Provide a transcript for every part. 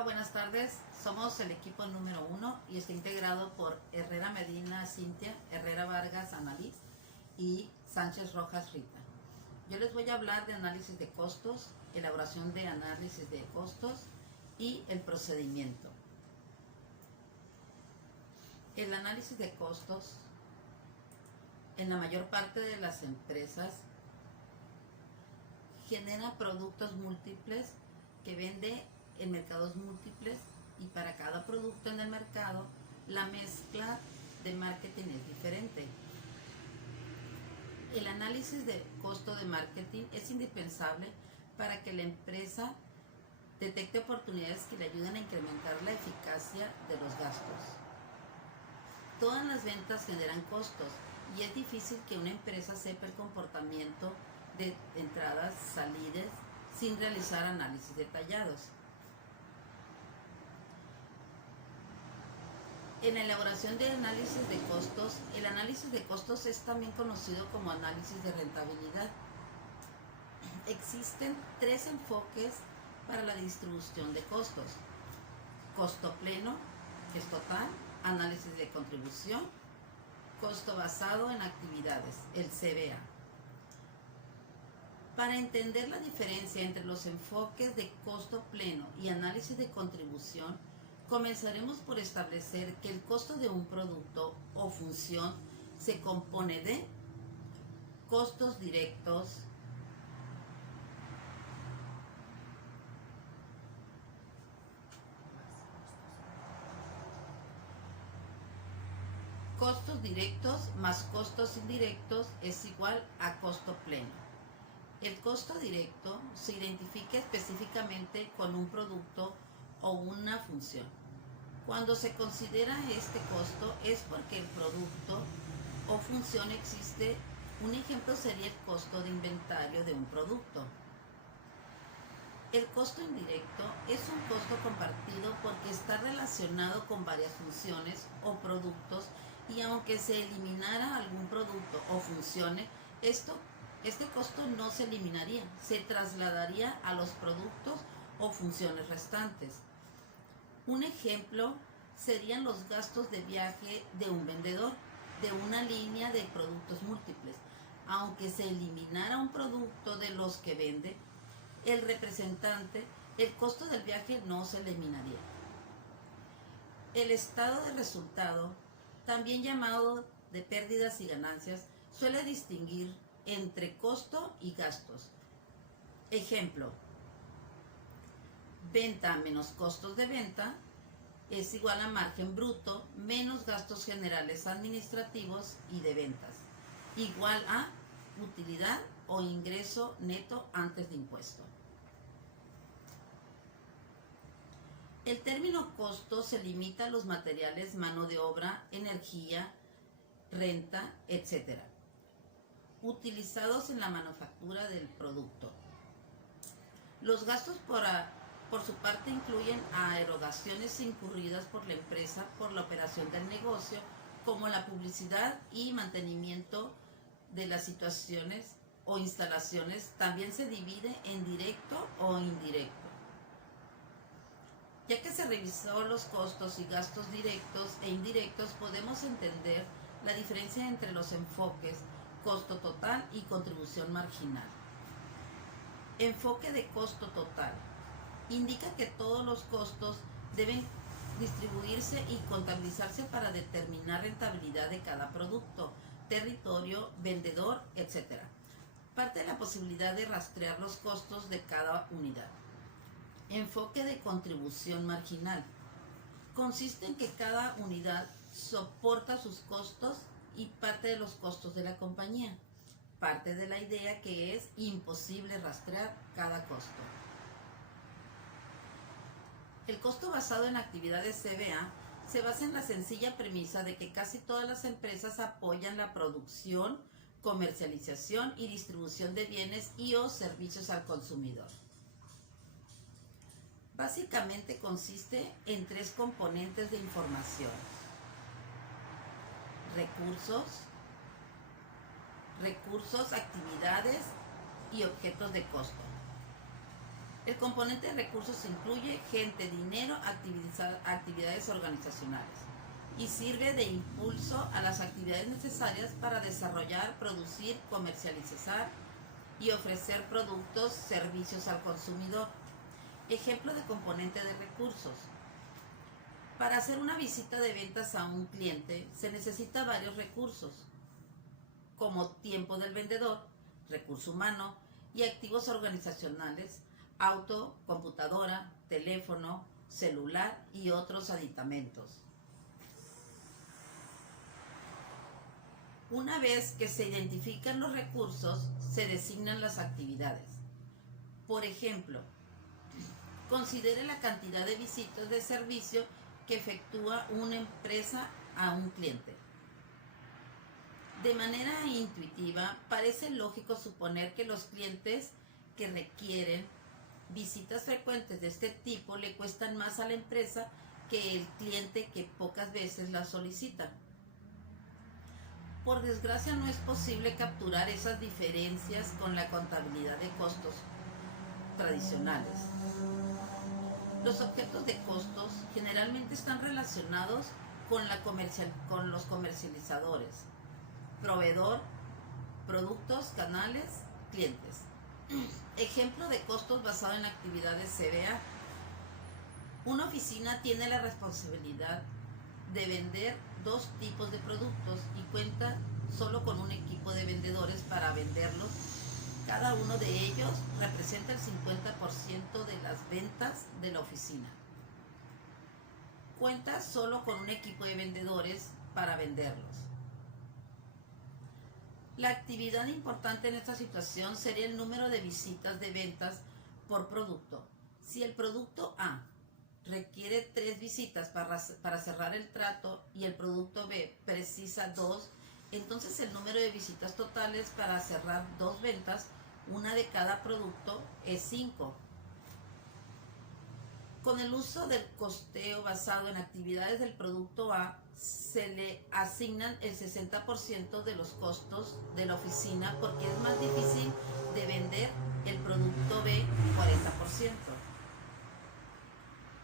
Hola, buenas tardes. Somos el equipo número 1 y está integrado por Herrera Medina Cintia, Herrera Vargas Annalise y Sánchez Rojas Rita. Yo les voy a hablar de análisis de costos, elaboración de análisis de costos y el procedimiento. El análisis de costos en la mayor parte de las empresas genera productos múltiples que vende en mercados múltiples y para cada producto en el mercado la mezcla de marketing es diferente. El análisis de costo de marketing es indispensable para que la empresa detecte oportunidades que le ayuden a incrementar la eficacia de los gastos. Todas las ventas generan costos y es difícil que una empresa sepa el comportamiento de entradas, salidas, sin realizar análisis detallados. En la elaboración de análisis de costos, el análisis de costos es también conocido como análisis de rentabilidad. Existen 3 enfoques para la distribución de costos: costo pleno, que es total; análisis de contribución; costo basado en actividades, el CBA. Para entender la diferencia entre los enfoques de costo pleno y análisis de contribución, comenzaremos por establecer que el costo de un producto o función se compone de costos directos, más costos indirectos es igual a costo pleno. El costo directo se identifica específicamente con un producto o una función. Cuando se considera este costo es porque el producto o función existe. Un ejemplo sería el costo de inventario de un producto. El costo indirecto es un costo compartido porque está relacionado con varias funciones o productos, y aunque se eliminara algún producto o función, este costo no se eliminaría, se trasladaría a los productos o funciones restantes. Un ejemplo serían los gastos de viaje de un vendedor de una línea de productos múltiples. Aunque se eliminara un producto de los que vende el representante, el costo del viaje no se eliminaría. El estado de resultado, también llamado de pérdidas y ganancias, suele distinguir entre costo y gastos. Ejemplo: venta menos costos de venta es igual a margen bruto menos gastos generales administrativos y de ventas, igual a utilidad o ingreso neto antes de impuesto. El término costo se limita a los materiales, mano de obra, energía, renta, etc., utilizados en la manufactura del producto. Los gastos por su parte incluyen a erogaciones incurridas por la empresa por la operación del negocio, como la publicidad y mantenimiento de las situaciones o instalaciones. También se divide en directo o indirecto. Ya que se revisó los costos y gastos directos e indirectos, podemos entender la diferencia entre los enfoques costo total y contribución marginal. Enfoque de costo total indica que todos los costos deben distribuirse y contabilizarse para determinar rentabilidad de cada producto, territorio, vendedor, etc. Parte de la posibilidad de rastrear los costos de cada unidad. Enfoque de contribución marginal consiste en que cada unidad soporta sus costos y parte de los costos de la compañía. Parte de la idea que es imposible rastrear cada costo. El costo basado en actividades CBA se basa en la sencilla premisa de que casi todas las empresas apoyan la producción, comercialización y distribución de bienes y o servicios al consumidor. Básicamente consiste en 3 componentes de información: recursos, actividades y objetos de costo. El componente de recursos incluye gente, dinero, actividades organizacionales y sirve de impulso a las actividades necesarias para desarrollar, producir, comercializar y ofrecer productos, servicios al consumidor. Ejemplo de componente de recursos. Para hacer una visita de ventas a un cliente se necesita varios recursos, como tiempo del vendedor, recurso humano y activos organizacionales, auto, computadora, teléfono, celular y otros aditamentos. Una vez que se identifican los recursos, se designan las actividades. Por ejemplo, considere la cantidad de visitas de servicio que efectúa una empresa a un cliente. De manera intuitiva, parece lógico suponer que los clientes que requieren visitas frecuentes de este tipo le cuestan más a la empresa que el cliente que pocas veces las solicita. Por desgracia, no es posible capturar esas diferencias con la contabilidad de costos tradicionales. Los objetos de costos generalmente están relacionados con los comercializadores, proveedor, productos, canales, clientes. Ejemplo de costos basado en actividades CBA. Una oficina tiene la responsabilidad de vender dos tipos de productos y cuenta solo con un equipo de vendedores para venderlos. Cada uno de ellos representa el 50% de las ventas de la oficina. Cuenta solo con un equipo de vendedores para venderlos. La actividad importante en esta situación sería el número de visitas de ventas por producto. Si el producto A requiere 3 visitas para cerrar el trato y el producto B precisa 2, entonces el número de visitas totales para cerrar 2 ventas, una de cada producto, es 5. Con el uso del costeo basado en actividades del producto A, se le asignan el 60% de los costos de la oficina porque es más difícil de vender el producto B, 40%.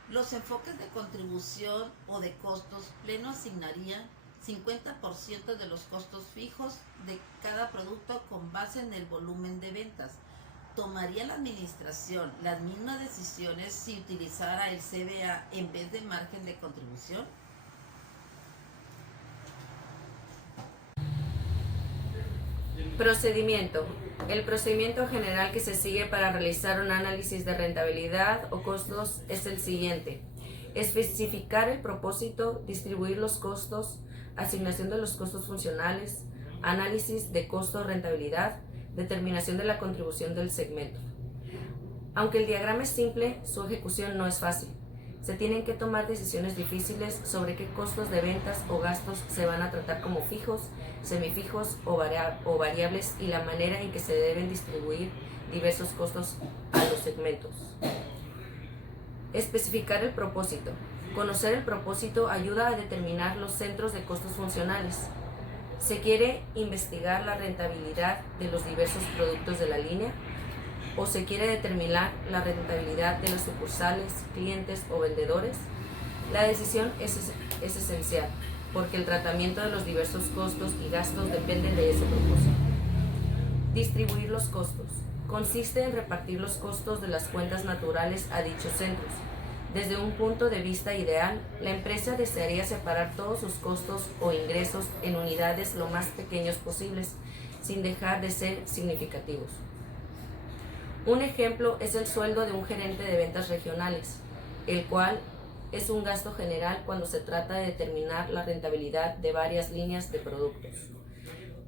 Los enfoques de contribución o de costos pleno asignarían 50% de los costos fijos de cada producto con base en el volumen de ventas. ¿Tomaría la administración las mismas decisiones si utilizara el CBA en vez de margen de contribución? Procedimiento. El procedimiento general que se sigue para realizar un análisis de rentabilidad o costos es el siguiente: especificar el propósito, distribuir los costos, asignación de los costos funcionales, análisis de costo-rentabilidad, determinación de la contribución del segmento. Aunque el diagrama es simple, su ejecución no es fácil. Se tienen que tomar decisiones difíciles sobre qué costos de ventas o gastos se van a tratar como fijos, semifijos o variables y la manera en que se deben distribuir diversos costos a los segmentos. Especificar el propósito. Conocer el propósito ayuda a determinar los centros de costos funcionales. Se quiere investigar la rentabilidad de los diversos productos de la línea, o se quiere determinar la rentabilidad de las sucursales, clientes o vendedores. La decisión es esencial, porque el tratamiento de los diversos costos y gastos depende de ese propósito. Distribuir los costos. Consiste en repartir los costos de las cuentas naturales a dichos centros. Desde un punto de vista ideal, la empresa desearía separar todos sus costos o ingresos en unidades lo más pequeños posibles, sin dejar de ser significativos. Un ejemplo es el sueldo de un gerente de ventas regionales, el cual es un gasto general cuando se trata de determinar la rentabilidad de varias líneas de productos.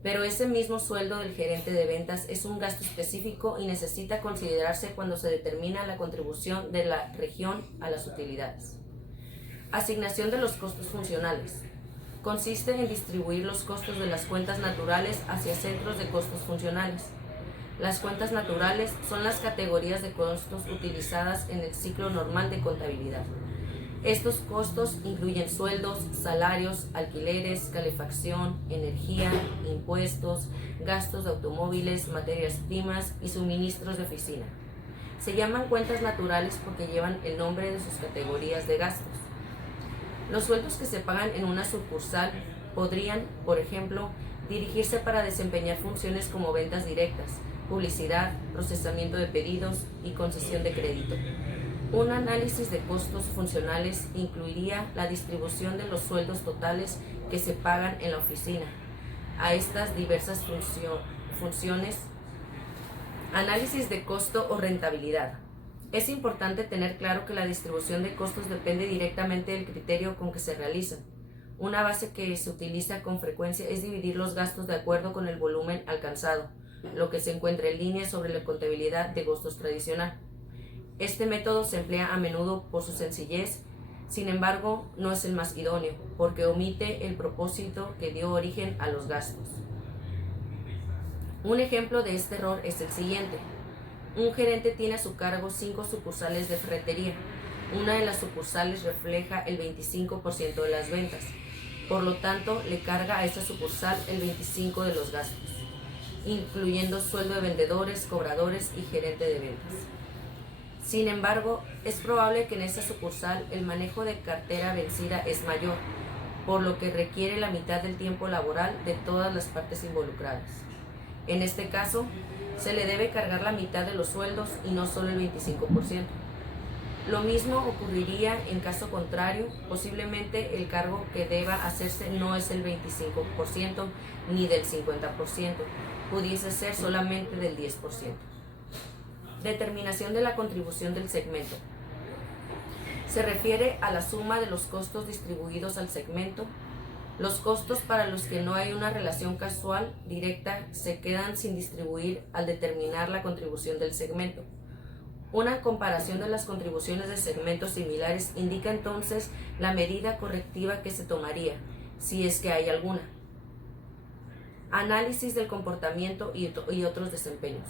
Pero ese mismo sueldo del gerente de ventas es un gasto específico y necesita considerarse cuando se determina la contribución de la región a las utilidades. Asignación de los costos funcionales. Consiste en distribuir los costos de las cuentas naturales hacia centros de costos funcionales. Las cuentas naturales son las categorías de costos utilizadas en el ciclo normal de contabilidad. Estos costos incluyen sueldos, salarios, alquileres, calefacción, energía, impuestos, gastos de automóviles, materias primas y suministros de oficina. Se llaman cuentas naturales porque llevan el nombre de sus categorías de gastos. Los sueldos que se pagan en una sucursal podrían, por ejemplo, dirigirse para desempeñar funciones como ventas directas, publicidad, procesamiento de pedidos y concesión de crédito. Un análisis de costos funcionales incluiría la distribución de los sueldos totales que se pagan en la oficina a estas diversas funciones. Análisis de costo o rentabilidad. Es importante tener claro que la distribución de costos depende directamente del criterio con que se realizan. Una base que se utiliza con frecuencia es dividir los gastos de acuerdo con el volumen alcanzado, lo que se encuentra en línea sobre la contabilidad de gastos tradicional. Este método se emplea a menudo por su sencillez, sin embargo, no es el más idóneo, porque omite el propósito que dio origen a los gastos. Un ejemplo de este error es el siguiente. Un gerente tiene a su cargo 5 sucursales de ferretería. Una de las sucursales refleja el 25% de las ventas. Por lo tanto, le carga a esa sucursal el 25% de los gastos, incluyendo sueldo de vendedores, cobradores y gerente de ventas. Sin embargo, es probable que en esa sucursal el manejo de cartera vencida es mayor, por lo que requiere la mitad del tiempo laboral de todas las partes involucradas. En este caso, se le debe cargar la mitad de los sueldos y no solo el 25%. Lo mismo ocurriría en caso contrario, posiblemente el cargo que deba hacerse no es el 25% ni del 50%, pudiese ser solamente del 10%. Determinación de la contribución del segmento. Se refiere a la suma de los costos distribuidos al segmento. Los costos para los que no hay una relación causal directa se quedan sin distribuir al determinar la contribución del segmento. Una comparación de las contribuciones de segmentos similares indica entonces la medida correctiva que se tomaría, si es que hay alguna. Análisis del comportamiento y otros desempeños.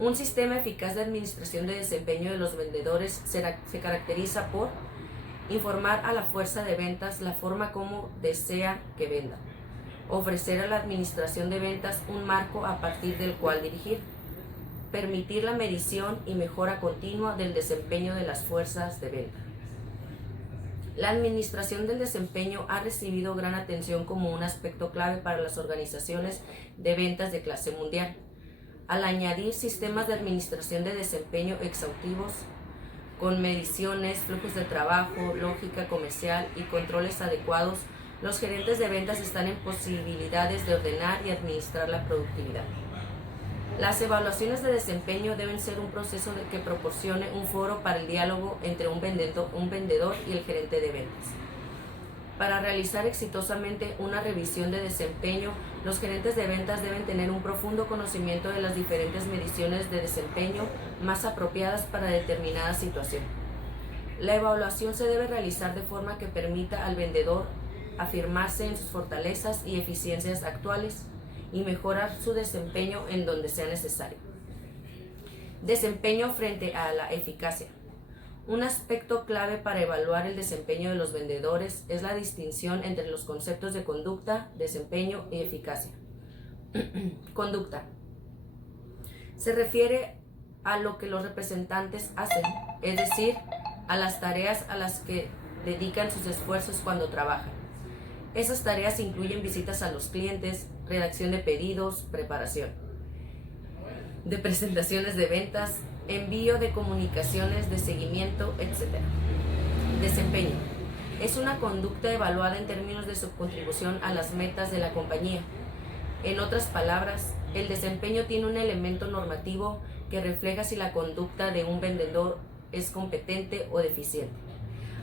Un sistema eficaz de administración de desempeño de los vendedores se caracteriza por informar a la fuerza de ventas la forma como desea que venda, ofrecer a la administración de ventas un marco a partir del cual dirigir, permitir la medición y mejora continua del desempeño de las fuerzas de venta. La administración del desempeño ha recibido gran atención como un aspecto clave para las organizaciones de ventas de clase mundial. Al añadir sistemas de administración de desempeño exhaustivos, con mediciones, flujos de trabajo, lógica comercial y controles adecuados, los gerentes de ventas están en posibilidades de ordenar y administrar la productividad. Las evaluaciones de desempeño deben ser un proceso que proporcione un foro para el diálogo entre un vendedor y el gerente de ventas. Para realizar exitosamente una revisión de desempeño, los gerentes de ventas deben tener un profundo conocimiento de las diferentes mediciones de desempeño más apropiadas para determinada situación. La evaluación se debe realizar de forma que permita al vendedor afirmarse en sus fortalezas y eficiencias actuales y mejorar su desempeño en donde sea necesario. Desempeño frente a la eficacia. Un aspecto clave para evaluar el desempeño de los vendedores es la distinción entre los conceptos de conducta, desempeño y eficacia. Conducta. Se refiere a lo que los representantes hacen, es decir, a las tareas a las que dedican sus esfuerzos cuando trabajan. Esas tareas incluyen visitas a los clientes, redacción de pedidos, preparación de presentaciones de ventas, envío de comunicaciones de seguimiento, etc. Desempeño. Es una conducta evaluada en términos de su contribución a las metas de la compañía. En otras palabras, el desempeño tiene un elemento normativo que refleja si la conducta de un vendedor es competente o deficiente,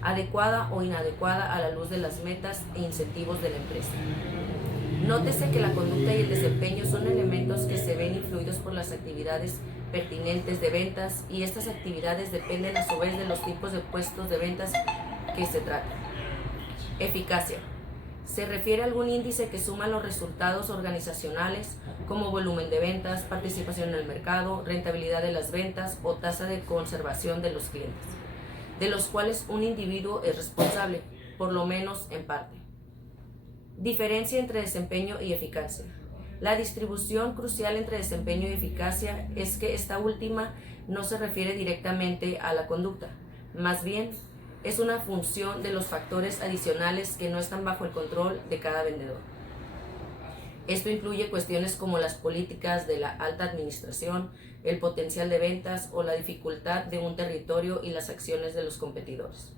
adecuada o inadecuada a la luz de las metas e incentivos de la empresa. Nótese que la conducta y el desempeño son elementos que se ven influidos por las actividades pertinentes de ventas y estas actividades dependen a su vez de los tipos de puestos de ventas que se tratan. Eficacia. Se refiere a algún índice que suma los resultados organizacionales como volumen de ventas, participación en el mercado, rentabilidad de las ventas o tasa de conservación de los clientes, de los cuales un individuo es responsable, por lo menos en parte. Diferencia entre desempeño y eficacia. La distribución crucial entre desempeño y eficacia es que esta última no se refiere directamente a la conducta, más bien es una función de los factores adicionales que no están bajo el control de cada vendedor. Esto incluye cuestiones como las políticas de la alta administración, el potencial de ventas o la dificultad de un territorio y las acciones de los competidores.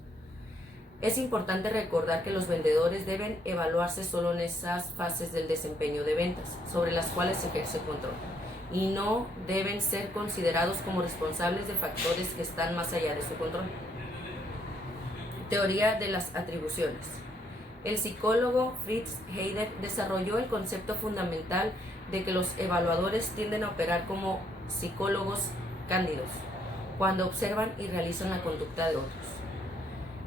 Es importante recordar que los vendedores deben evaluarse solo en esas fases del desempeño de ventas sobre las cuales se ejerce control y no deben ser considerados como responsables de factores que están más allá de su control. Teoría de las atribuciones. El psicólogo Fritz Heider desarrolló el concepto fundamental de que los evaluadores tienden a operar como psicólogos cándidos cuando observan y realizan la conducta de otros.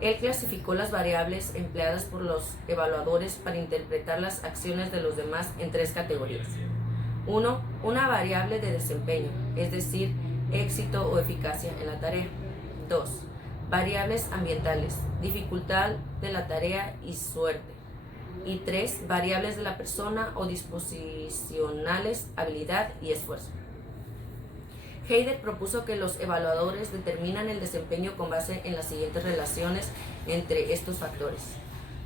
Él clasificó las variables empleadas por los evaluadores para interpretar las acciones de los demás en 3 categorías. 1. Una variable de desempeño, es decir, éxito o eficacia en la tarea. 2. Variables ambientales, dificultad de la tarea y suerte. Y 3. Variables de la persona o disposicionales, habilidad y esfuerzo. Heider propuso que los evaluadores determinan el desempeño con base en las siguientes relaciones entre estos factores.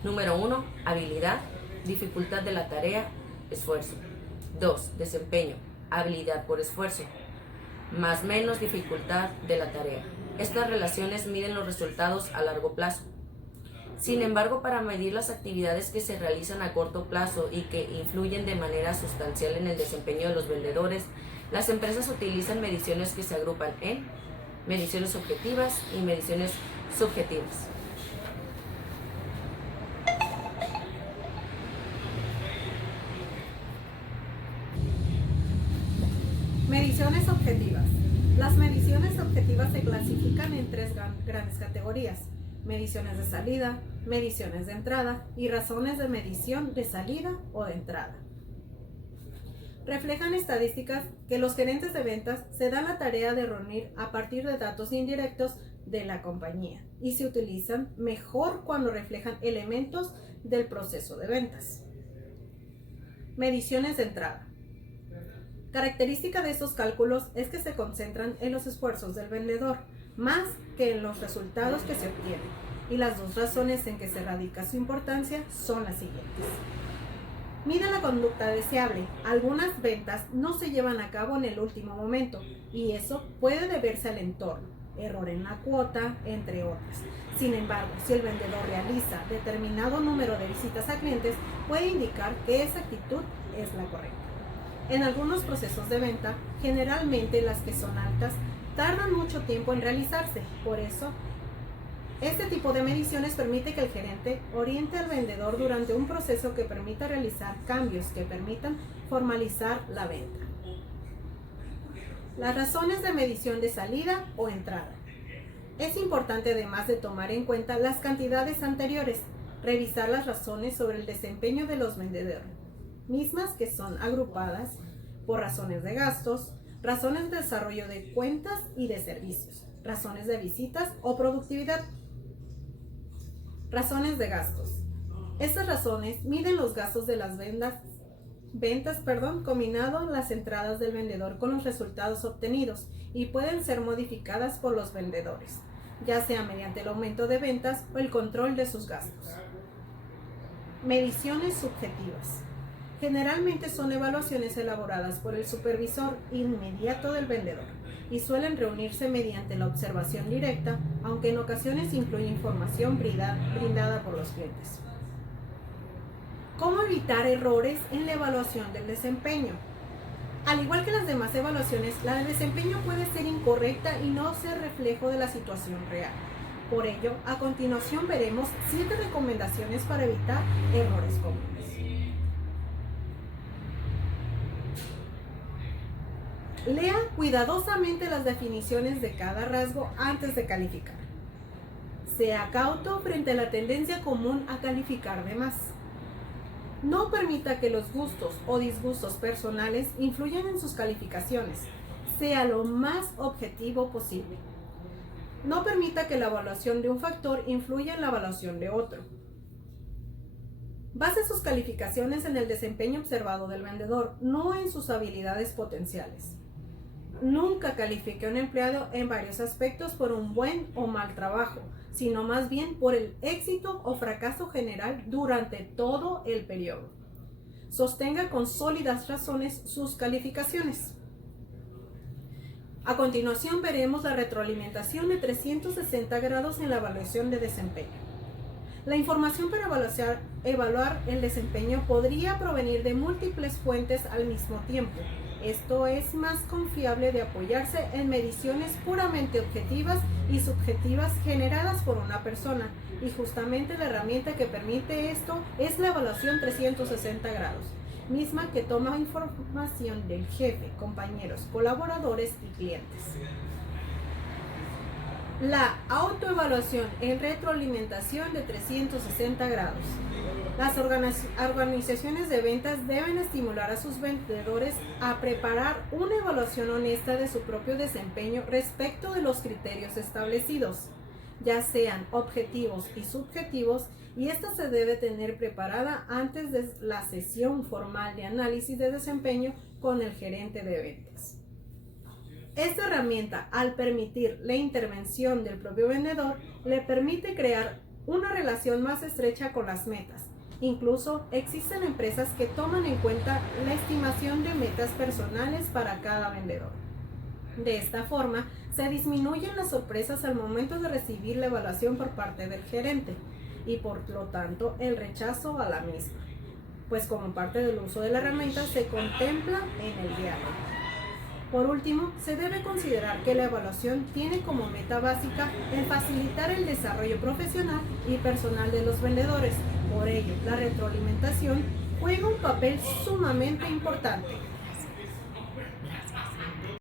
Número 1, habilidad, dificultad de la tarea, esfuerzo. 2, desempeño, habilidad por esfuerzo, más menos dificultad de la tarea. Estas relaciones miden los resultados a largo plazo. Sin embargo, para medir las actividades que se realizan a corto plazo y que influyen de manera sustancial en el desempeño de los vendedores, las empresas utilizan mediciones que se agrupan en mediciones objetivas y mediciones subjetivas. Mediciones objetivas. Las mediciones objetivas se clasifican en 3 grandes categorías: mediciones de salida, mediciones de entrada y razones de medición de salida o de entrada. Reflejan estadísticas que los gerentes de ventas se dan la tarea de reunir a partir de datos indirectos de la compañía y se utilizan mejor cuando reflejan elementos del proceso de ventas. Mediciones de entrada. Característica de estos cálculos es que se concentran en los esfuerzos del vendedor más que en los resultados que se obtienen, y las 2 razones en que se radica su importancia son las siguientes. Mide la conducta deseable. Algunas ventas no se llevan a cabo en el último momento y eso puede deberse al entorno, error en la cuota, entre otras. Sin embargo, si el vendedor realiza determinado número de visitas a clientes, puede indicar que esa actitud es la correcta. En algunos procesos de venta, generalmente las que son altas, tardan mucho tiempo en realizarse. Por eso, este tipo de mediciones permite que el gerente oriente al vendedor durante un proceso que permita realizar cambios que permitan formalizar la venta. Las razones de medición de salida o entrada. Es importante, además de tomar en cuenta las cantidades anteriores, revisar las razones sobre el desempeño de los vendedores, mismas que son agrupadas por razones de gastos, razones de desarrollo de cuentas y de servicios, razones de visitas o productividad. Razones de gastos. Estas razones miden los gastos de las ventas, combinado las entradas del vendedor con los resultados obtenidos y pueden ser modificadas por los vendedores, ya sea mediante el aumento de ventas o el control de sus gastos. Mediciones subjetivas. Generalmente son evaluaciones elaboradas por el supervisor inmediato del vendedor y suelen reunirse mediante la observación directa, aunque en ocasiones incluye información brindada por los clientes. ¿Cómo evitar errores en la evaluación del desempeño? Al igual que las demás evaluaciones, la de desempeño puede ser incorrecta y no ser reflejo de la situación real. Por ello, a continuación veremos 7 recomendaciones para evitar errores comunes. Lea cuidadosamente las definiciones de cada rasgo antes de calificar. Sea cauto frente a la tendencia común a calificar de más. No permita que los gustos o disgustos personales influyan en sus calificaciones. Sea lo más objetivo posible. No permita que la evaluación de un factor influya en la evaluación de otro. Base sus calificaciones en el desempeño observado del vendedor, no en sus habilidades potenciales. nunca califique a un empleado en varios aspectos por un buen o mal trabajo, sino más bien por el éxito o fracaso general durante todo el periodo. Sostenga con sólidas razones sus calificaciones. A continuación veremos la retroalimentación de 360 grados en la evaluación de desempeño. La información para evaluar el desempeño podría provenir de múltiples fuentes al mismo tiempo. Esto es más confiable de apoyarse en mediciones puramente objetivas y subjetivas generadas por una persona, y justamente la herramienta que permite esto es la evaluación 360 grados, misma que toma información del jefe, compañeros, colaboradores y clientes. La autoevaluación en retroalimentación de 360 grados. Las organizaciones de ventas deben estimular a sus vendedores a preparar una evaluación honesta de su propio desempeño respecto de los criterios establecidos, ya sean objetivos y subjetivos, y esta se debe tener preparada antes de la sesión formal de análisis de desempeño con el gerente de ventas. Esta herramienta, al permitir la intervención del propio vendedor, le permite crear una relación más estrecha con las metas. Incluso existen empresas que toman en cuenta la estimación de metas personales para cada vendedor. De esta forma, se disminuyen las sorpresas al momento de recibir la evaluación por parte del gerente y por lo tanto el rechazo a la misma, pues como parte del uso de la herramienta se contempla en el diálogo. Por último, se debe considerar que la evaluación tiene como meta básica el facilitar el desarrollo profesional y personal de los vendedores. Por ello, la retroalimentación juega un papel sumamente importante.